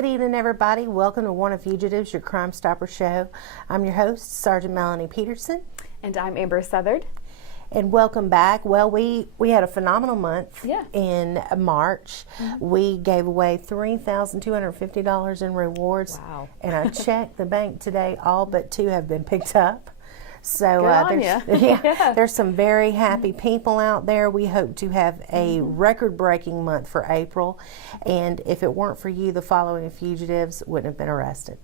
Good evening, everybody. Welcome to Wanted Fugitives, your Crime Stopper show. I'm your host, Sergeant Melony Peterson. And I'm Ambrose Southard. And welcome back. Well, we had a phenomenal month in March. We gave away $3,250 in rewards. Wow. And I checked the bank today. All but 2 have been picked up. So there's some very happy people out there. We hope to have a record-breaking month for April. And if it weren't for you, the following fugitives wouldn't have been arrested.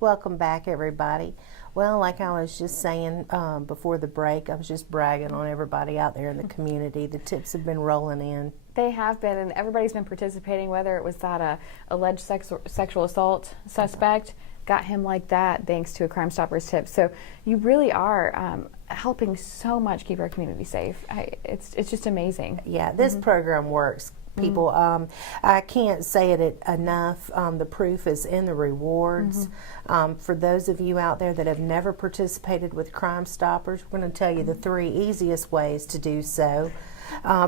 Welcome back, everybody. Well, like I was just saying before the break, I was just bragging on everybody out there in the community. The tips have been rolling in. They have been, and everybody's been participating, whether it was that alleged sexual assault suspect got him like that thanks to a Crime Stoppers tip. So you really are helping so much keep our community safe. It's just amazing. Yeah, this program works. People, I can't say it enough. The proof is in the rewards. For those of you out there that have never participated with Crime Stoppers, we're going to tell you the 3 easiest ways to do so.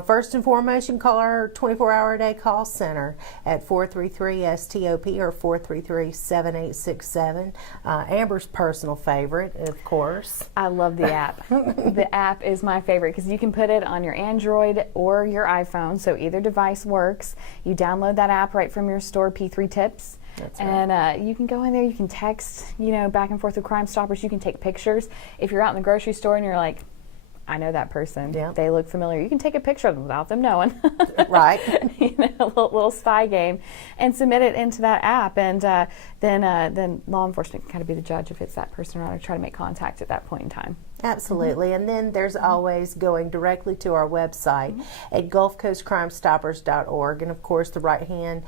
First and foremost, you can call our 24-hour-a-day call center at 433-STOP or 433-7867. Amber's personal favorite, of course. I love the app. The app is my favorite because you can put it on your Android or your iPhone, so either device works. You download that app right from your store, P3 Tips. That's right. And you can go in there, you can text, back and forth with Crime Stoppers. You can take pictures. If you're out in the grocery store and you're like, I know that person. Yeah. They look familiar. You can take a picture of them without them knowing. Right. A little spy game, and submit it into that app, and then law enforcement can kind of be the judge if it's that person or not, or try to make contact at that point in time. Absolutely. And then there's always going directly to our website at gulfcoastcrimestoppers.org. And of course, the right-hand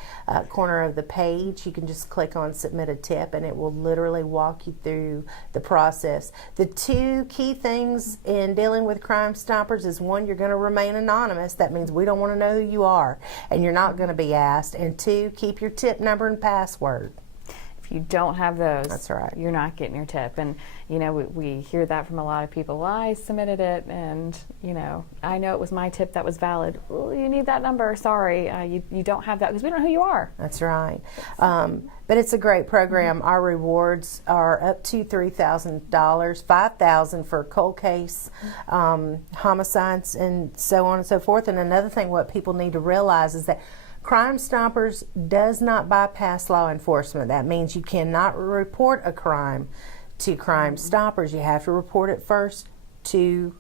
corner of the page, you can just click on Submit a Tip, and it will literally walk you through the process. The 2 key things in dealing with Crime Stoppers is, 1, you're going to remain anonymous. That means we don't want to know who you are, and you're not going to be asked. And 2, keep your tip number and password. If you don't have those, that's right, you're not getting your tip. And we hear that from a lot of people. Well, I submitted it, and I know it was my tip that was valid. Well, you need that number. Sorry, you don't have that because we don't know who you are. That's right. But it's a great program. Our rewards are up to $3,000, $5,000 for cold case homicides, and so on and so forth. And another thing, what people need to realize is that Crime Stoppers does not bypass law enforcement. That means you cannot report a crime to Crime Stoppers. You have to report it first to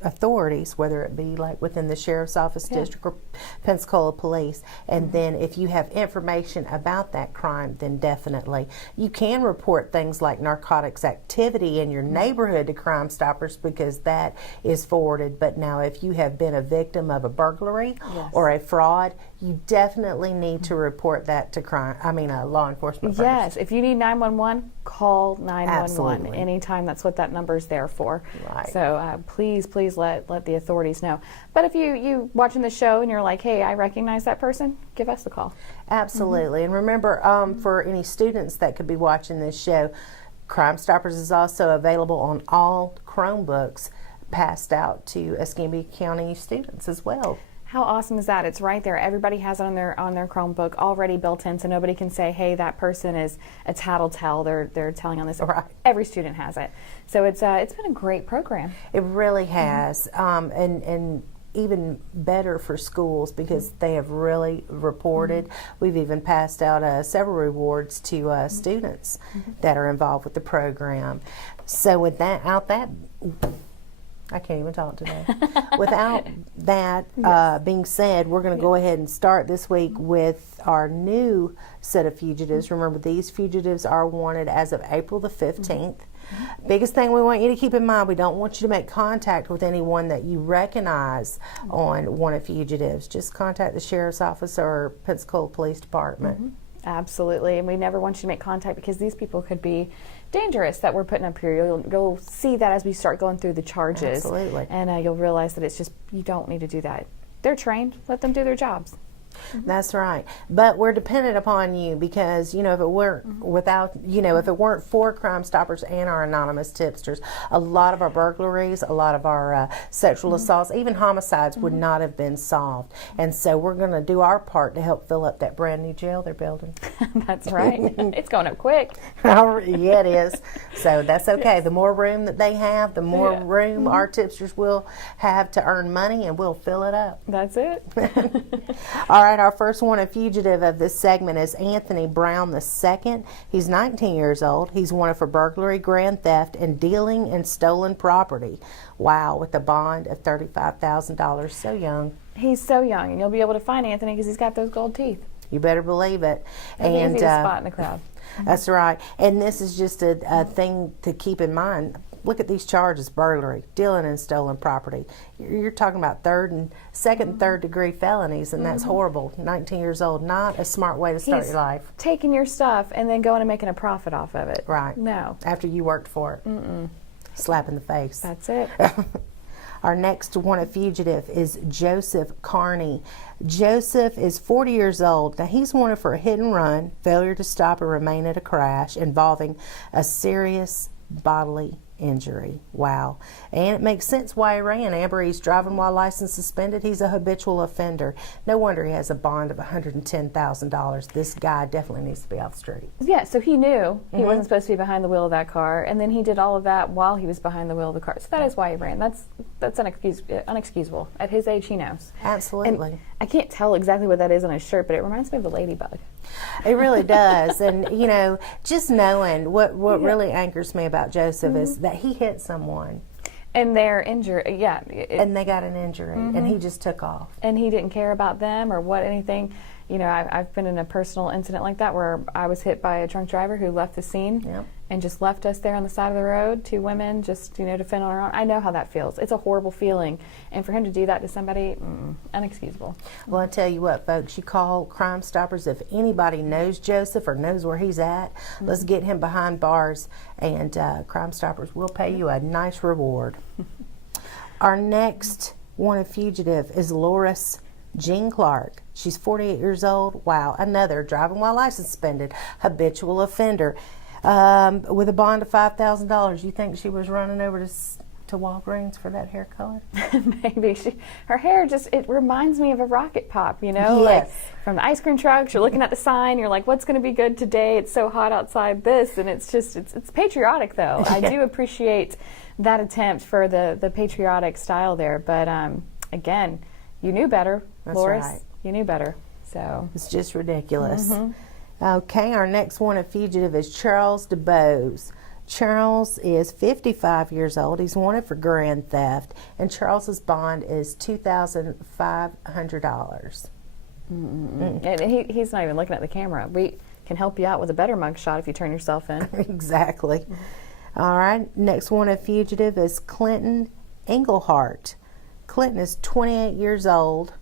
authorities, whether it be like within the Sheriff's Office District or Pensacola Police. And then if you have information about that crime, then definitely you can report things like narcotics activity in your neighborhood to Crime Stoppers, because that is forwarded. But now if you have been a victim of a burglary or a fraud, you definitely need to report that to law enforcement first. Yes, if you need 911, call 911 Absolutely. Anytime. That's what that number is there for. Right. So please let the authorities know. But if you watching the show and you're like, hey, I recognize that person, give us the call. Absolutely. And remember, for any students that could be watching this show, Crime Stoppers is also available on all Chromebooks passed out to Escambia County students as well. How awesome is that? It's right there. Everybody has it on their Chromebook already built in, so nobody can say, hey, that person is a tattletale. They're telling on this. Right. Every student has it. So it's been a great program. It really has. And even better for schools, because they have really reported. We've even passed out several rewards to students that are involved with the program. So I can't even talk today. Without that being said, we're going to go ahead and start this week with our new set of fugitives. Remember, these fugitives are wanted as of April the 15th. Biggest thing we want you to keep in mind, we don't want you to make contact with anyone that you recognize on Wanted Fugitives. Just contact the Sheriff's Office or Pensacola Police Department. Absolutely, and we never want you to make contact because these people could be dangerous that we're putting up here. You'll see that as we start going through the charges. Absolutely. And you'll realize that it's just, you don't need to do that. They're trained. Let them do their jobs. That's right. But we're dependent upon you because, if it weren't if it weren't for Crime Stoppers and our anonymous tipsters, a lot of our burglaries, a lot of our sexual assaults, even homicides would not have been solved. And so we're going to do our part to help fill up that brand new jail they're building. That's right. It's going up quick. Yeah, it is. So that's okay. The more room that they have, the more room our tipsters will have to earn money, and we'll fill it up. That's it. All right, our first wanted fugitive of this segment is Anthony Brown II. He's 19 years old. He's wanted for burglary, grand theft, and dealing in stolen property. Wow, with a bond of $35,000. So young. He's so young, and you'll be able to find Anthony because he's got those gold teeth. You better believe it. And easy to spot in the crowd. That's right. And this is just a thing to keep in mind. Look at these charges: burglary, dealing in stolen property. You're talking about second and third degree felonies, and that's horrible. 19 years old, not a smart way to start your life. Taking your stuff and then going and making a profit off of it. Right. No. After you worked for it. Slap in the face. That's it. Our next wanted fugitive is Joseph Carney. Joseph is 40 years old. Now, he's wanted for a hit and run, failure to stop or remain at a crash involving a serious bodily injury. Wow. And it makes sense why he ran. Amber, he's driving while license suspended. He's a habitual offender. No wonder he has a bond of $110,000. This guy definitely needs to be off the street. Yeah, so he knew he wasn't supposed to be behind the wheel of that car, and then he did all of that while he was behind the wheel of the car. So that is why he ran. That's unexcusable. At his age, he knows. Absolutely. And I can't tell exactly what that is on his shirt, but it reminds me of a ladybug. It really does. And, just knowing what really anchors me about Joseph is that he hit someone. And they're injured, and they got an injury, and he just took off. And he didn't care about them or anything. I've been in a personal incident like that where I was hit by a drunk driver who left the scene and just left us there on the side of the road, two women, just, to fend on our own. I know how that feels. It's a horrible feeling. And for him to do that to somebody, unexcusable. Well, I tell you what, folks, you call Crime Stoppers. If anybody knows Joseph or knows where he's at, let's get him behind bars, and Crime Stoppers will pay you a nice reward. Our next wanted fugitive is Loris Jean Clark. She's 48 years old. Wow, another driving while license suspended, habitual offender, with a bond of $5,000. You think she was running over to Walgreens for that hair color? Maybe. Her hair it reminds me of a rocket pop, Yes. like from the ice cream trucks. You're looking at the sign, you're like, what's going to be good today? It's so hot outside, and it's just, it's patriotic, though. I do appreciate that attempt for the patriotic style there, but again, you knew better, That's Loris. right. You knew better. So it's just ridiculous. Okay, our next wanted fugitive is Charles DuBose. Charles is 55 years old. He's wanted for grand theft, and Charles's bond is $2,500. And he's not even looking at the camera. We can help you out with a better mugshot if you turn yourself in. Exactly. All right, next wanted fugitive is Clinton Englehart. Clinton is 28 years old.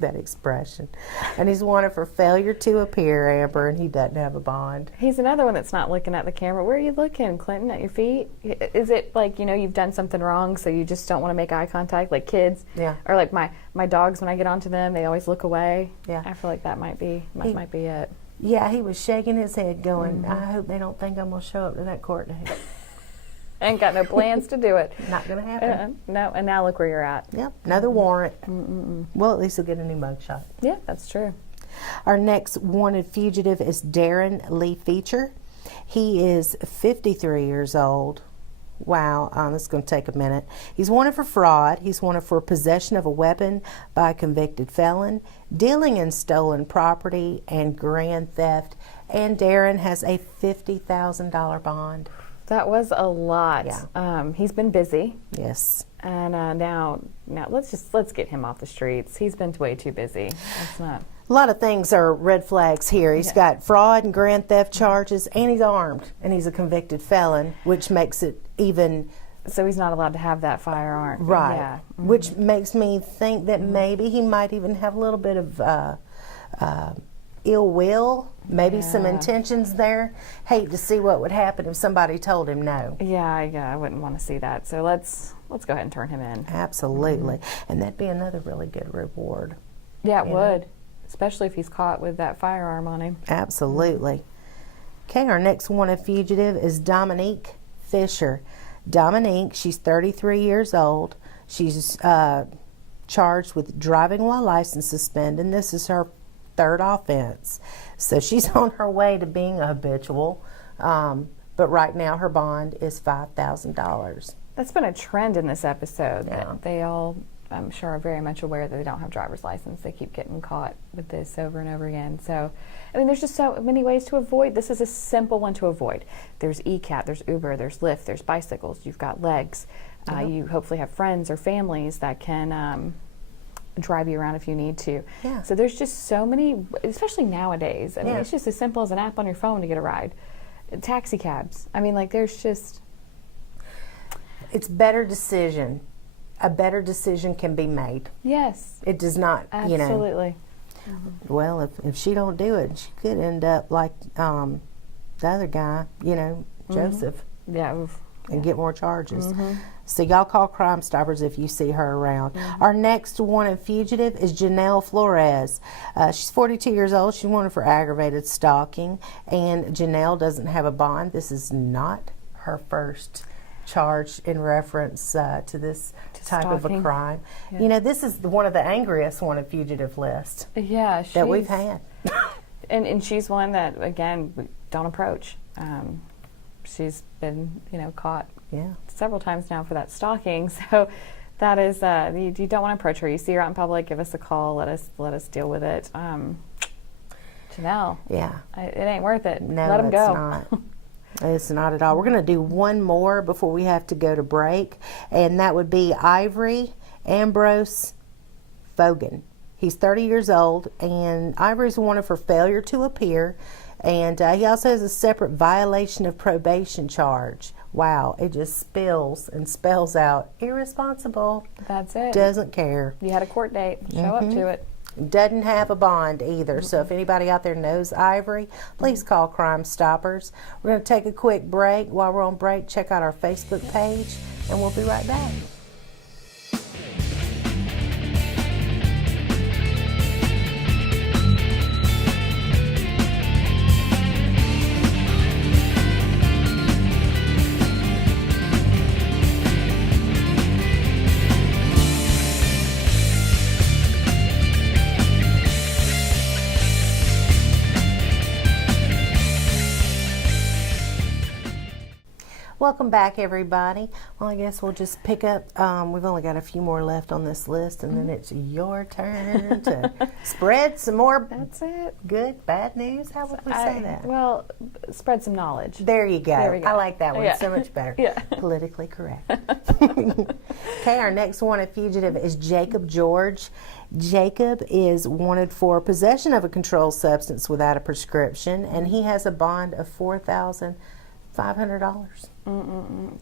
That expression. And he's wanted for failure to appear, Amber, and he doesn't have a bond. He's another one that's not looking at the camera. Where are you looking, Clinton? At your feet? Is it like, you've done something wrong, so you just don't want to make eye contact, like kids? Yeah. Or like my dogs, when I get onto them, they always look away. Yeah. I feel like that might be it. Yeah, he was shaking his head going, I hope they don't think I'm going to show up to that court date. Ain't got no plans to do it. Not going to happen. No, and now look where you're at. Yep, another warrant. Well, at least he'll get a new mugshot. Yeah, that's true. Our next wanted fugitive is Darren Lee Fisher. He is 53 years old. Wow, this is going to take a minute. He's wanted for fraud. He's wanted for possession of a weapon by a convicted felon, dealing in stolen property, and grand theft. And Darren has a $50,000 bond. That was a lot. Yeah. He's been busy. Yes. And now let's get him off the streets. He's been way too busy. That's not. A lot of things are red flags here. He's got fraud and grand theft charges, and he's armed, and he's a convicted felon, which makes it even. So he's not allowed to have that firearm. Right. Yeah. Which makes me think that maybe he might even have a little bit of ill will, maybe some Yeah. intentions there. Hate to see what would happen if somebody told him no. Yeah, I wouldn't want to see that. So let's go ahead and turn him in. Absolutely. And that'd be another really good reward. Yeah, it You would. know? Especially if he's caught with that firearm on him. Absolutely. Okay, our next wanted fugitive is Dominique Fisher. Dominique, she's 33 years old. She's charged with driving while license suspended, and this is her third offense. So she's on her way to being a habitual, but right now her bond is $5,000. That's been a trend in this episode. Yeah. That they all, I'm sure, are very much aware that they don't have driver's license. They keep getting caught with this over and over again. So, I mean, there's just so many ways to avoid. This is a simple one to avoid. There's ECAT, there's Uber, there's Lyft, there's bicycles. You've got legs. You hopefully have friends or families that can drive you around if you need to. Yeah. So there's just so many, especially nowadays. I mean, Yeah. it's just as simple as an app on your phone to get a ride. Taxi cabs. I mean, like, there's just... It's better decision. A better decision can be made. Yes. It does not, you know. Absolutely. Well, if she don't do it, she could end up like the other guy, you know, Joseph, Yeah. Oof. and get more charges. So y'all call Crime Stoppers if you see her around. Our next wanted fugitive is Janelle Flores. She's 42 years old. She's wanted for aggravated stalking, and Janelle doesn't have a bond. This is not her first charge in reference to this type of a stalking. crime. Yeah. You know, this is one of the angriest wanted fugitive lists Yeah, that we've she's- had. And she's one that, again, we don't approach. She's been, caught Yeah. several times now for that stalking. So that is, you don't want to approach her. You see her out in public, give us a call. Let us deal with it. Janelle, Yeah. it ain't worth it. No, Let him it's go. not. It's not at all. We're going to do one more before we have to go to break, and that would be Ivory Ambrose Vogon. He's 30 years old, and Ivory's wanted for failure to appear, and he also has a separate violation of probation charge. Wow, it just spills and spells out irresponsible, That's it. doesn't care. You had a court date. Show up to it. Doesn't have a bond either. So if anybody out there knows Ivory, please call Crime Stoppers. We're going to take a quick break. While we're on break, check out our Facebook page, and we'll be right back. Welcome back, everybody. Well, I guess we'll just pick up. We've only got a few more left on this list, and then it's your turn to spread some more That's it. good, bad news. How would we say that? Well, spread some knowledge. There you go. There we go. I like that one Yeah. so much better. Yeah. Politically correct. Okay, our next wanted fugitive is Jacob George. Jacob is wanted for possession of a controlled substance without a prescription, and he has a bond of $4,500.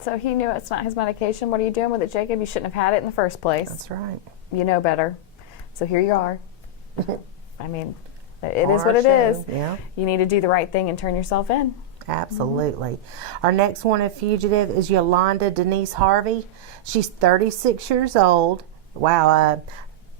So he knew it's not his medication. What are you doing with it, Jacob? You shouldn't have had it in the first place. That's right. You know better. So here you are. I mean, it On is what our it is. show, yeah. You need to do the right thing and turn yourself in. Absolutely. Our next wanted fugitive is Yolanda Denise Harvey. She's 36 years old. Wow,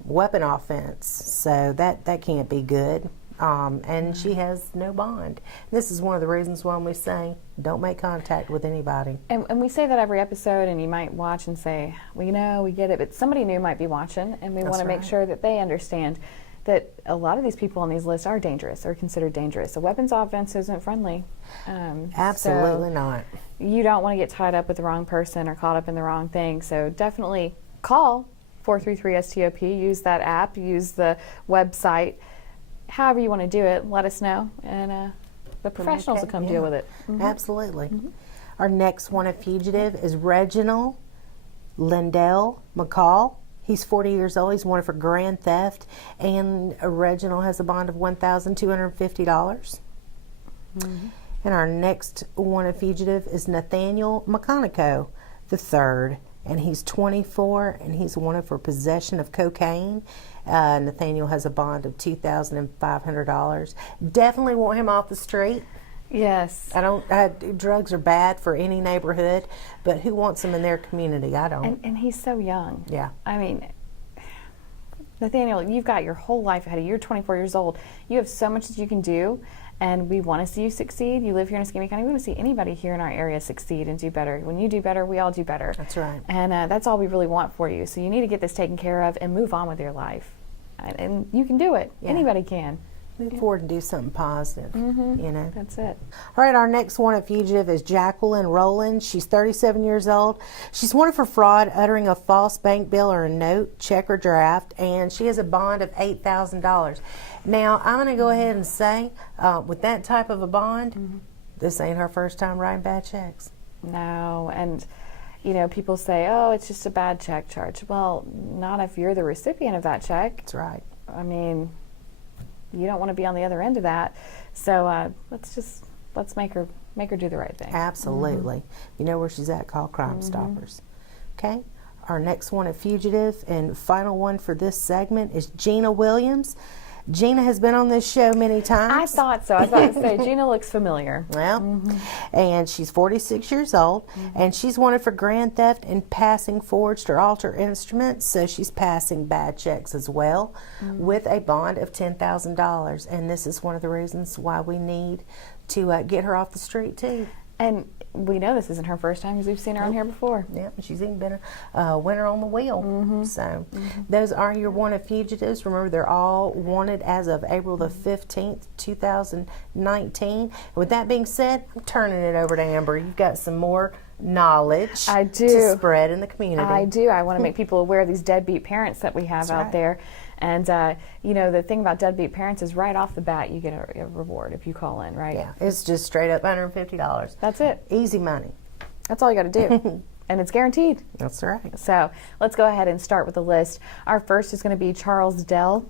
weapon offense. So that can't be good. And she has no bond. This is one of the reasons why we say don't make contact with anybody. And we say that every episode, and you might watch and say, well, we get it, but somebody new might be watching, and we want to make right. sure that they understand that a lot of these people on these lists are dangerous or considered dangerous. A weapons offense isn't friendly. Absolutely not. You don't want to get tied up with the wrong person or caught up in the wrong thing. So definitely call 433-STOP, use that app, use the website. However you want to do it, let us know, and the professionals will come deal with it. Absolutely. Our next wanted fugitive is Reginald Lyndell McCall. He's 40 years old. He's wanted for grand theft, and Reginald has a bond of $1,250. And our next wanted fugitive is Nathaniel Mechanic III, and he's 24, and he's wanted for possession of cocaine. Nathaniel has a bond of $2,500. Definitely want him off the street. Yes. Drugs are bad for any neighborhood, but who wants them in their community? I don't. And he's so young. Yeah. I mean, Nathaniel, you've got your whole life ahead of you. You're 24 years old. You have so much that you can do, and we want to see you succeed. You live here in Escambia County. We want to see anybody here in our area succeed and do better. When you do better, we all do better. That's right. And that's all we really want for you. So you need to get this taken care of and move on with your life. And you can do it. Yeah. Anybody can. Move forward and do something positive, you know. That's it. All right, our next wanted fugitive is Jacqueline Rowland. She's 37 years old. She's wanted for fraud, uttering a false bank bill or a note, check or draft, and she has a bond of $8,000. Now, I'm going to go ahead and say, with that type of a bond, this ain't her first time writing bad checks. No, and you know, people say, oh, it's just a bad check charge. Well, not if you're the recipient of that check. That's right. I mean, you don't want to be on the other end of that. So let's make her do the right thing. Absolutely. You know where she's at, call Crime Stoppers. Okay. Our next wanted fugitive and final one for this segment is Gina Williams. Gina has been on this show many times. I thought so. I was about to say, Gina looks familiar. Well, and she's 46 years old, and she's wanted for grand theft and passing forged or altered instruments, so she's passing bad checks as well, with a bond of $10,000. And this is one of the reasons why we need to get her off the street, too. And we know this isn't her first time because we've seen her on here before. Yeah, she's even been a winner on the wheel. So those are your wanted fugitives. Remember, they're all wanted as of April the 15th, 2019. With that being said, I'm turning it over to Amber. You've got some more knowledge to spread in the community. I do. I want to make people aware of these deadbeat parents that we have out there. And, you know, the thing about deadbeat parents is right off the bat you get a reward if you call in, right? Yeah, it's just straight up $150. That's it. Easy money. That's all you got to do. And it's guaranteed. That's right. So let's go ahead and start with the list. Our first is going to be Charles Dell,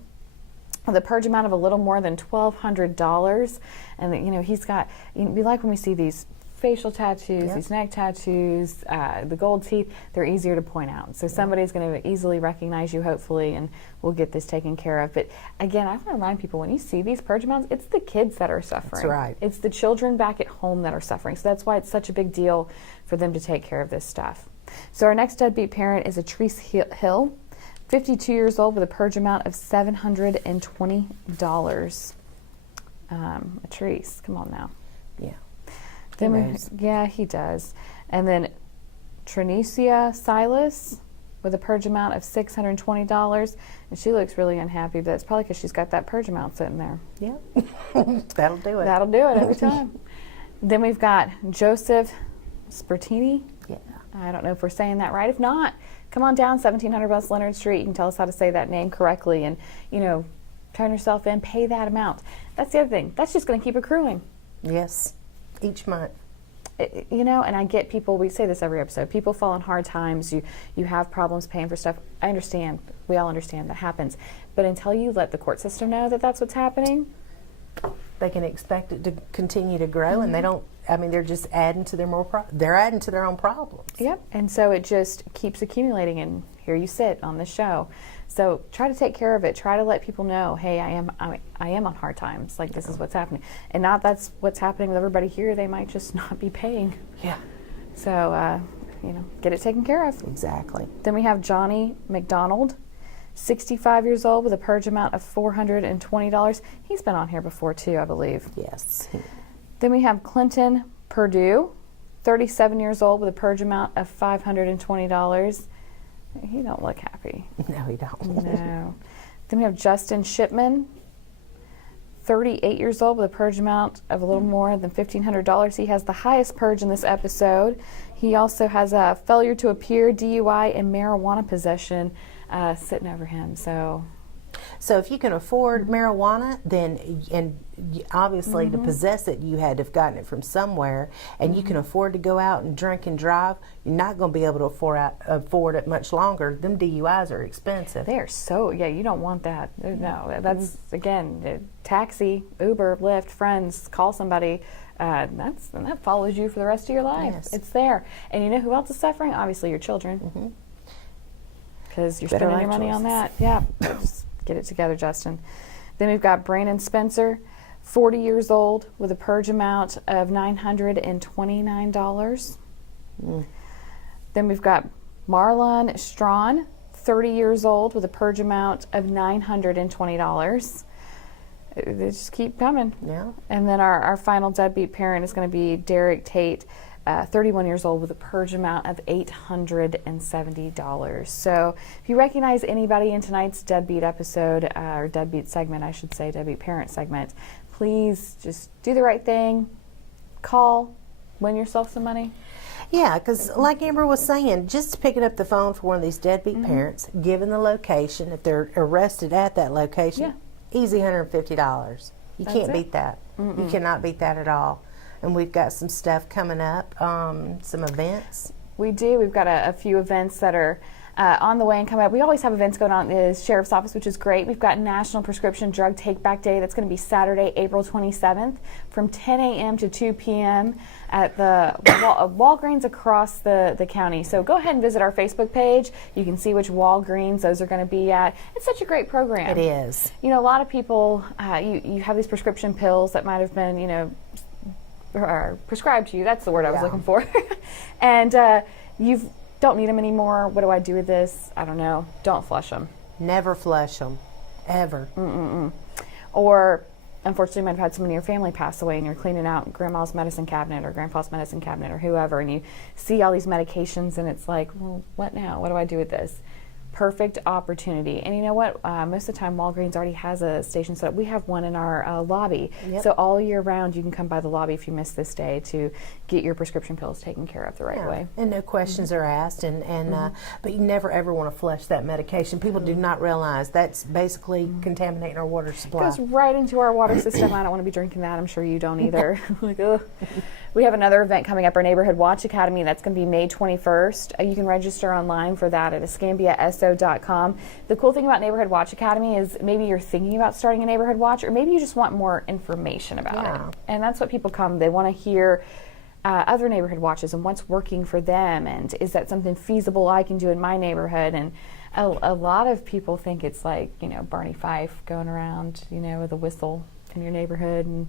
with a purge amount of a little more than $1,200. And, you know, he's got, we like when we see these facial tattoos, these neck tattoos, the gold teeth, they're easier to point out. So somebody's going to easily recognize you, hopefully, and we'll get this taken care of. But again, I want to remind people, when you see these purge amounts, it's the kids that are suffering. That's right. It's the children back at home that are suffering. So that's why it's such a big deal for them to take care of this stuff. So our next deadbeat parent is a Teresa Hill, 52 years old, with a purge amount of $720. Teresa, come on now. Yeah. Yeah, he does. And then Trini Saylor with a purge amount of $620, and she looks really unhappy, but it's probably because she's got that purge amount sitting there. Yeah, that'll do it. That'll do it every time. Then we've got Joseph Brittini. Yeah. I don't know if we're saying that right. If not, come on down 1700 West Leonard Street. You can tell us how to say that name correctly, and, you know, turn yourself in, pay that amount. That's the other thing. That's just going to keep accruing. Yes. Each month. You know, and I get people, we say this every episode, people fall in hard times, you have problems paying for stuff. I understand. We all understand that happens. But until you let the court system know that that's what's happening, they can expect it to continue to grow, and they don't, I mean, they're just adding to their they're adding to their own problems. Yep. And so it just keeps accumulating, and here you sit on this show. So try to take care of it. Try to let people know, hey, I am on hard times. Like, this is what's happening. And not that's what's happening with everybody here. They might just not be paying. Yeah. So, you know, get it taken care of. Exactly. Then we have Johnny McDonald, 65 years old, with a purge amount of $420. He's been on here before, too, I believe. Yes. Then we have Clinton Purdue, 37 years old, with a purge amount of $520. He don't look happy. No, he don't. No. Then we have Justin Shipman, 38 years old, with a purge amount of a little more than $1,500. He has the highest purge in this episode. He also has a failure to appear, DUI, and marijuana possession sitting over him. So if you can afford marijuana, then, and obviously to possess it, you had to have gotten it from somewhere, and you can afford to go out and drink and drive, you're not going to be able to afford it much longer. Them DUIs are expensive. they are so, you don't want that. No, that's, again, taxi, Uber, Lyft, friends, call somebody. and that follows you for the rest of your life. Yes. It's there. And you know who else is suffering? Obviously your children. Because you're spending your money on that. Yeah, just get it together, Justin. Then we've got Brandon Spencer, 40 years old, with a purge amount of $929. Then we've got Marlon Strawn, 30 years old, with a purge amount of $920. They just keep coming. Yeah. And then our final deadbeat parent is going to be Derek Tate, 31 years old, with a purge amount of $870. So if you recognize anybody in tonight's deadbeat episode, or deadbeat segment, I should say, deadbeat parent segment, please just do the right thing. Call, win yourself some money. Yeah, because like Amber was saying, just picking up the phone for one of these deadbeat parents, given the location, if they're arrested at that location, easy $150. You can't beat that. You cannot beat that at all. And we've got some stuff coming up, some events. We do. We've got a few events that are on the way and coming up. We always have events going on at the Sheriff's Office, which is great. We've got National Prescription Drug Take-Back Day. That's going to be Saturday, April 27th from 10 a.m. to 2 p.m. at the Walgreens across the county. So go ahead and visit our Facebook page. You can see which Walgreens those are going to be at. It's such a great program. It is. You know, a lot of people, you have these prescription pills that might have been, you know, or prescribed to you. That's the word I was looking for. And you don't need them anymore. What do I do with this? I don't know. Don't flush them. Never flush them. Ever. Or, unfortunately, you might have had someone in your family pass away and you're cleaning out grandma's medicine cabinet or grandpa's medicine cabinet or whoever, and you see all these medications and it's like, well, what now? What do I do with this? Perfect opportunity. And you know what? Most of the time, Walgreens already has a station set up. We have one in our lobby. So all year round, you can come by the lobby if you miss this day to get your prescription pills taken care of the right way. And no questions are asked. But you never, ever want to flush that medication. People do not realize that's basically contaminating our water supply. It goes right into our water system. I don't want to be drinking that. I'm sure you don't either. Like, ugh. We have another event coming up, our Neighborhood Watch Academy. That's going to be May 21st. You can register online for that at EscambiaSO.com. The cool thing about Neighborhood Watch Academy is maybe you're thinking about starting a neighborhood watch, or maybe you just want more information about it. And that's what people come. They want to hear other neighborhood watches and what's working for them, and is that something feasible I can do in my neighborhood? And a lot of people think it's like, you know, Barney Fife going around, you know, with a whistle in your neighborhood and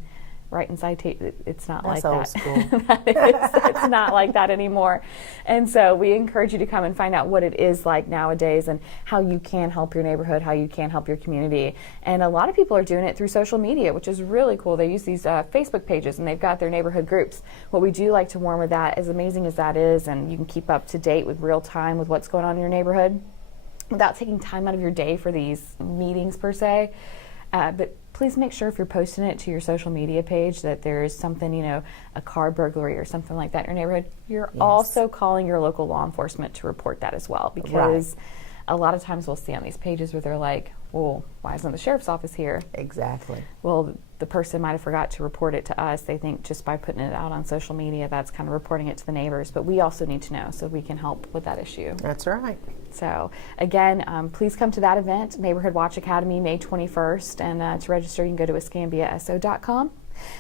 writing citations. It's not That's like old that. school. It's not like that anymore. And so we encourage you to come and find out what it is like nowadays and how you can help your neighborhood, how you can help your community. And a lot of people are doing it through social media, which is really cool. They use these Facebook pages and they've got their neighborhood groups. What we do like to warn with that, as amazing as that is, and you can keep up to date with real time with what's going on in your neighborhood without taking time out of your day for these meetings per se. But please make sure if you're posting it to your social media page that there is something, you know, a car burglary or something like that in your neighborhood. You're also calling your local law enforcement to report that as well, because a lot of times we'll see on these pages where they're like, well, why isn't the sheriff's office here? Exactly. Well, the person might have forgot to report it to us. They think just by putting it out on social media, that's kind of reporting it to the neighbors. But we also need to know so we can help with that issue. That's right. So, again, please come to that event, Neighborhood Watch Academy, May 21st. And to register, you can go to EscambiaSO.com.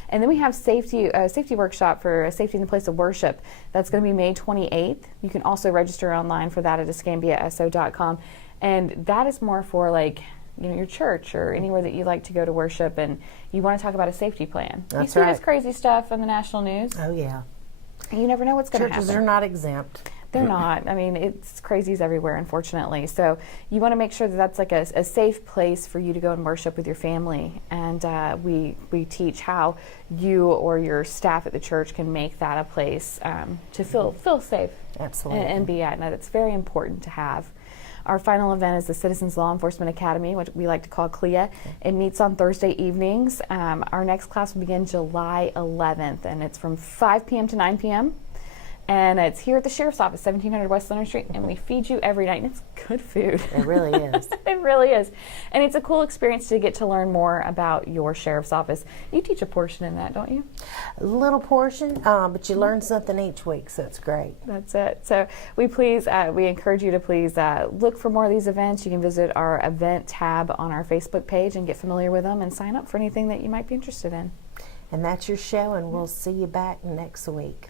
And then we have safety workshop for safety in the place of worship. That's going to be May 28th. You can also register online for that at EscambiaSO.com. And that is more for, like, you know, your church or anywhere that you like to go to worship, and you want to talk about a safety plan. That's you see right. this crazy stuff on the national news. Oh, yeah. You never know what's going to happen. Churches are not exempt. They're not. I mean, it's crazies everywhere, unfortunately. So you want to make sure that that's like a safe place for you to go and worship with your family. And we teach how you or your staff at the church can make that a place to feel safe. Absolutely. And be at. Now, that's very important to have. Our final event is the Citizens Law Enforcement Academy, which we like to call CLIA. It meets on Thursday evenings. Our next class will begin July 11th, and it's from 5 p.m. to 9 p.m. And it's here at the Sheriff's Office, 1700 West Leonard Street, and we feed you every night. And it's good food. It really is. It really is. And it's a cool experience to get to learn more about your Sheriff's Office. You teach a portion in that, don't you? A little portion, but you learn something each week, so it's great. That's it. So we encourage you to please look for more of these events. You can visit our event tab on our Facebook page and get familiar with them and sign up for anything that you might be interested in. And that's your show, and we'll see you back next week.